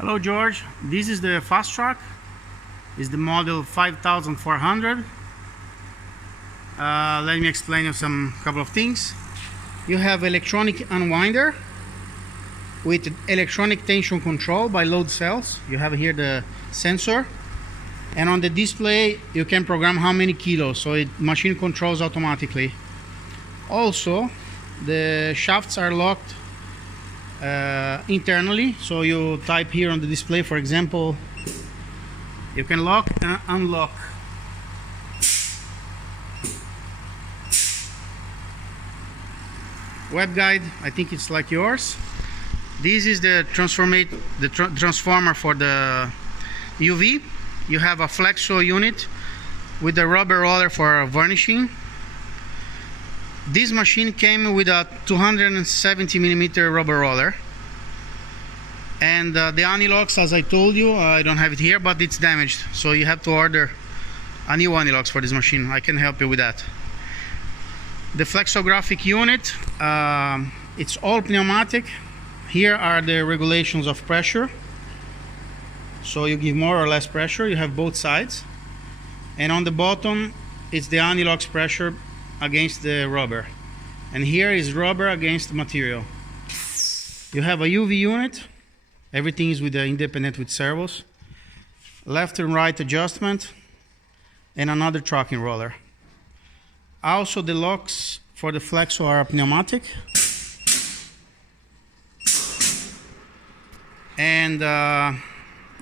Hello George, this is the Fastrack. It's the model 5400. Let me explain you some couple of things. You have electronic unwinder with electronic tension control by load cells. You have here the sensor, and on the display you can program how many kilos, so machine controls automatically. Also the shafts are locked internally, so you type here on the display, for example, you can lock and unlock. Web guide, I think it's like yours. This is the transformer for the UV. You have a flexo unit with a rubber roller for varnishing. This machine came with a 270mm rubber roller, and the anti-locks, as I told you, I don't have it here, but it's damaged, so you have to order a new anti-locks for this machine. I can help you with that. The flexographic unit, it's all pneumatic. Here are the regulations of pressure, so you give more or less pressure. You have both sides, and on the bottom it's the anti-locks pressure against the rubber, and here is rubber against the material. You have a UV unit. Everything is with the independent with servos, left and right adjustment, and another tracking roller. Also the locks for the flexo are pneumatic, and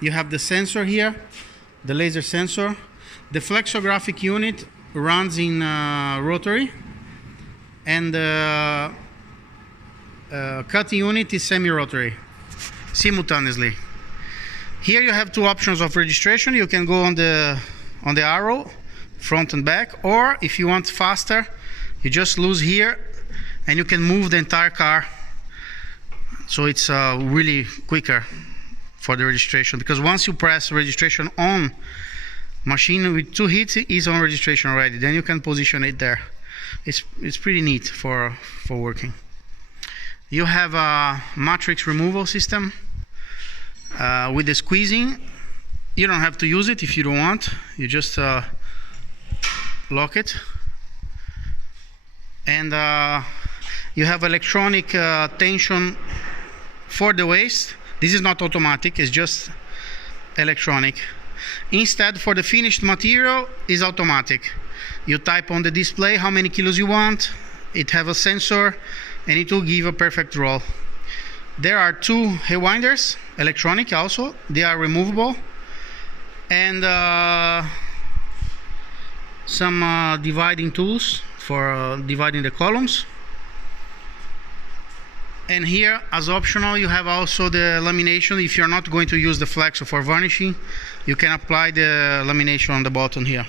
you have the sensor here, the laser sensor. The flexographic unit runs in rotary, and the cutting unit is semi-rotary simultaneously. Here you have two options of registration. You can go on the arrow, front and back, or if you want faster, you just lose here and you can move the entire car, so it's really quicker for the registration, because once you press registration on, machine with two hits is on registration already, then you can position it there. It's pretty neat for working. You have a matrix removal system with the squeezing. You don't have to use it if you don't want. You just lock it, and you have electronic tension for the waste. This is not automatic, it's just electronic. Instead, for the finished material is automatic. You type on the display how many kilos you want, it have a sensor, and it will give a perfect roll. There are two hay winders, electronic also, they are removable, and some dividing tools for dividing the columns. And here, as optional, you have also the lamination. If you're not going to use the flexo for varnishing, you can apply the lamination on the bottom here.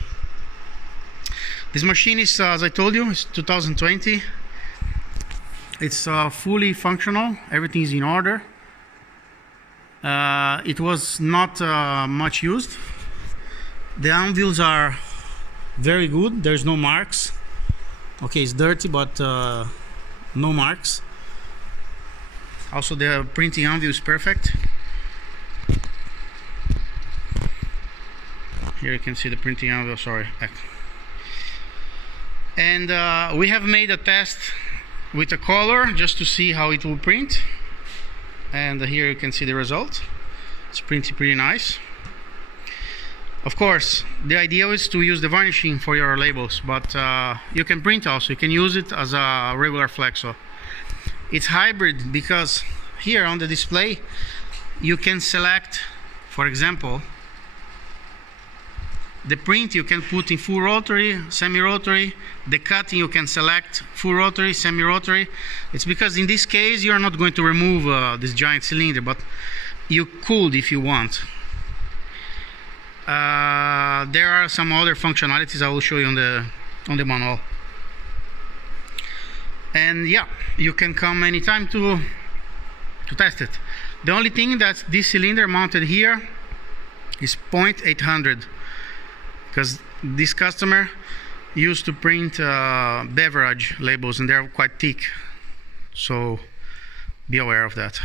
This machine is, as I told you, it's 2020. It's fully functional. Everything is in order. It was not much used. The anvils are very good. There's no marks. Okay, it's dirty, but no marks. Also, the printing anvil is perfect. Here you can see the printing anvil, sorry. And we have made a test with a color just to see how it will print. And here you can see the result. It's printing pretty nice. Of course, the idea is to use the varnishing for your labels, but you can print also. You can use it as a regular flexo. It's hybrid because here on the display you can select, for example, the print you can put in full rotary, semi-rotary. The cutting you can select full rotary, semi-rotary. It's because in this case you are not going to remove this giant cylinder, but you could if you want. There are some other functionalities I will show you on the manual. And yeah, you can come anytime to test it. The only thing that this cylinder mounted here is 0.800, because this customer used to print beverage labels and they're quite thick, so be aware of that.